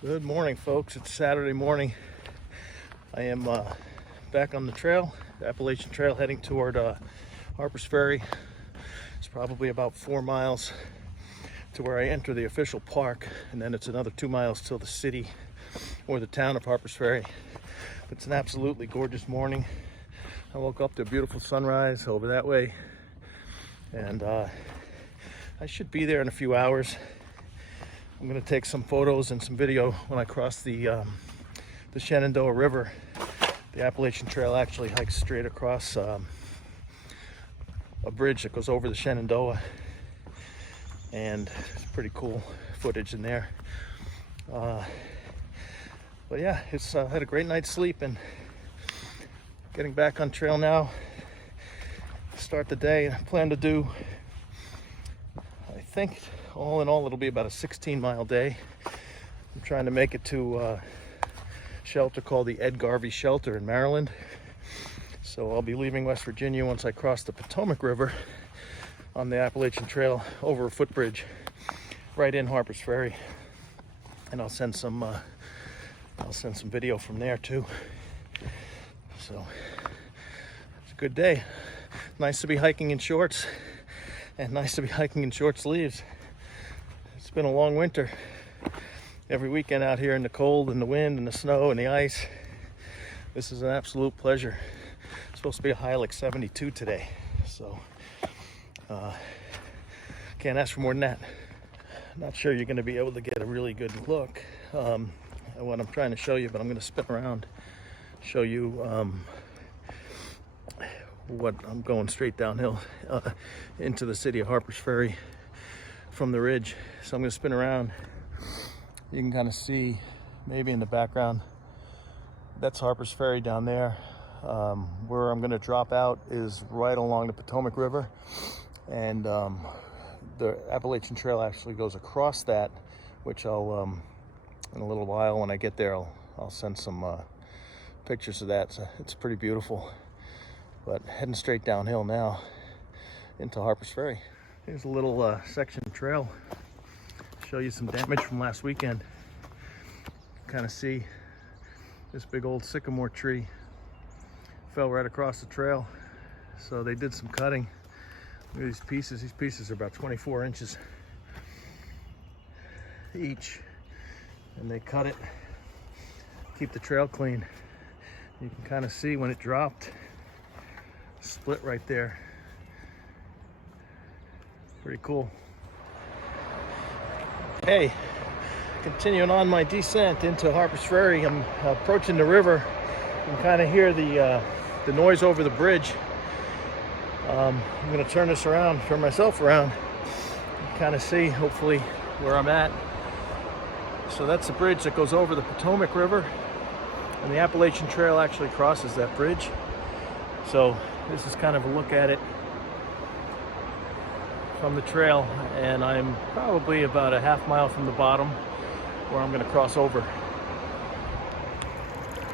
Good morning, folks. It's Saturday morning. I am back on the trail, the Appalachian Trail, heading toward Harpers Ferry. It's probably about 4 miles to where I enter the official park, and then it's another 2 miles till the city or the town of Harpers Ferry. It's an absolutely gorgeous morning. I woke up to a beautiful sunrise over that way, and I should be there in a few hours. I'm going to take some photos and some video when I cross the Shenandoah River. The Appalachian Trail actually hikes straight across a bridge that goes over the Shenandoah, and it's pretty cool footage in there. But yeah, it's had a great night's sleep and getting back on trail now. Start the day. I plan to do, I think, all in all, it'll be about a 16-mile day. I'm trying to make it to a shelter called the Ed Garvey Shelter in Maryland. So I'll be leaving West Virginia once I cross the Potomac River on the Appalachian Trail over a footbridge right in Harpers Ferry. And I'll send some video from there too. So it's a good day. Nice to be hiking in shorts and nice to be hiking in short sleeves. It's been a long winter. Every weekend out here in the cold and the wind and the snow and the ice. This is an absolute pleasure. It's supposed to be a high like 72 today. So can't ask for more than that. Not sure you're going to be able to get a really good look at what I'm trying to show you, but I'm going to spin around, show you what I'm going straight downhill into the city of Harpers Ferry from the ridge. So I'm going to spin around. You can kind of see maybe in the background, that's Harpers Ferry down there. Where I'm going to drop out is right along the Potomac River, and the Appalachian Trail actually goes across that, which I'll in a little while when I get there I'll send some pictures of that. So it's pretty beautiful. But heading straight downhill now into Harpers Ferry. Here's a little section trail. Show you some damage from last weekend. Kind of see this big old sycamore tree fell right across the trail. So they did some cutting. Look at these pieces. These pieces are about 24 inches each. And they cut it, keep the trail clean. You can kind of see when it dropped, split right there. Pretty cool. Hey, continuing on my descent into Harpers Ferry. I'm approaching the river. You can kind of hear the noise over the bridge. I'm going to turn myself around, and kind of see, hopefully, where I'm at. So that's the bridge that goes over the Potomac River, and the Appalachian Trail actually crosses that bridge. So this is kind of a look at it from the trail, and I'm probably about a half mile from the bottom where I'm going to cross over.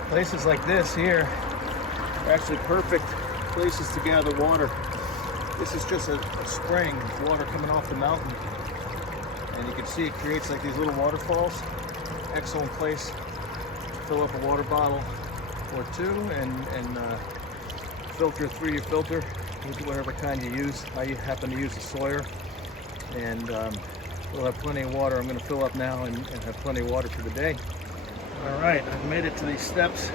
Places like this here are actually perfect places to gather water. This is just a spring, water coming off the mountain, and you can see it creates like these little waterfalls. Excellent place to fill up a water bottle or two and filter through your filter with whatever kind you use. I happen to use a Sawyer, and we'll have plenty of water. I'm going to fill up now and have plenty of water for the day. All right, I've made it to these steps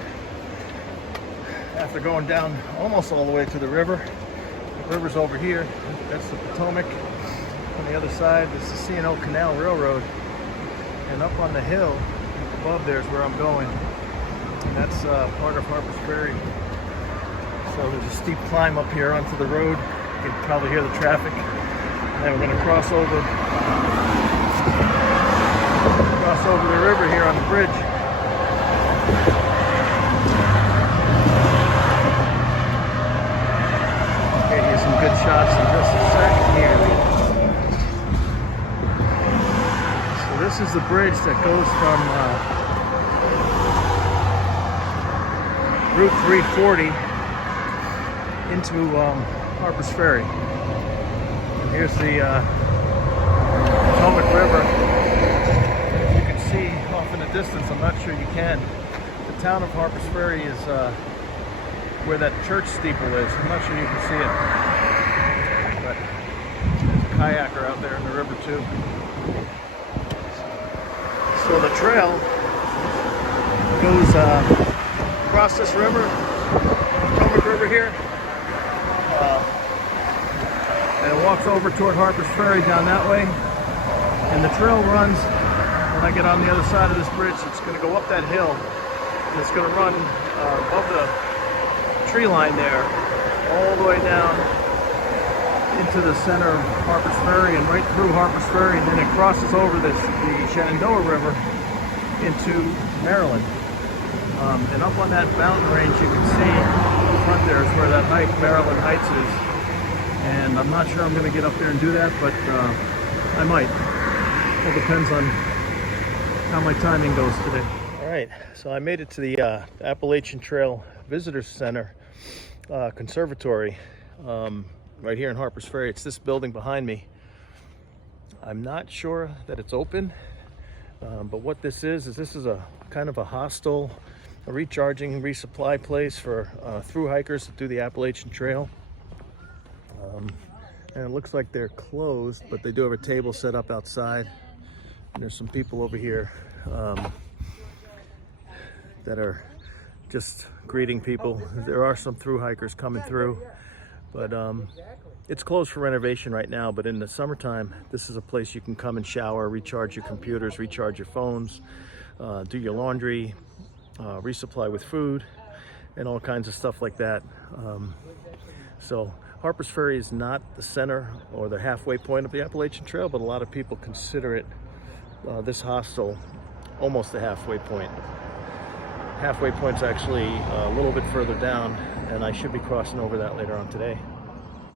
after going down almost all the way to the river. The river's over here. That's the Potomac. On the other side, this is the C&O Canal Railroad, and up on the hill above there is where I'm going, and that's part of Harpers Ferry. So there's a steep climb up here onto the road. You can probably hear the traffic. And then we're going to cross over the river here on the bridge. Get you some good shots in just a second here. So this is the bridge that goes from Route 340 into Harpers Ferry. And here's the Potomac River. As you can see off off in the distance. I'm not sure you can. The town of Harpers Ferry is where that church steeple is. I'm not sure you can see it. But there's a kayaker out there in the river too. So the trail goes across this river, Potomac River here, and it walks over toward Harpers Ferry down that way. And the trail runs, when I get on the other side of this bridge, it's going to go up that hill, and it's going to run above the tree line there, all the way down into the center of Harpers Ferry and right through Harpers Ferry, and then it crosses over the Shenandoah River into Maryland. And up on that mountain range, you can see in front there is where that hike, Maryland Heights, is. And I'm not sure I'm going to get up there and do that, but I might. It depends on how my timing goes today. All right, so I made it to the Appalachian Trail Visitor Center Conservatory right here in Harpers Ferry. It's this building behind me. I'm not sure that it's open, but what this is this is a kind of a hostel, a recharging, resupply place for through hikers to do the Appalachian Trail. And it looks like they're closed, but they do have a table set up outside. And there's some people over here that are just greeting people. There are some through hikers coming through, but it's closed for renovation right now. But in the summertime, this is a place you can come and shower, recharge your computers, recharge your phones, do your laundry, resupply with food, and all kinds of stuff like that. So Harpers Ferry is not the center or the halfway point of the Appalachian Trail, but a lot of people consider it, this hostel, almost the halfway point. Halfway point's actually a little bit further down, and I should be crossing over that later on today.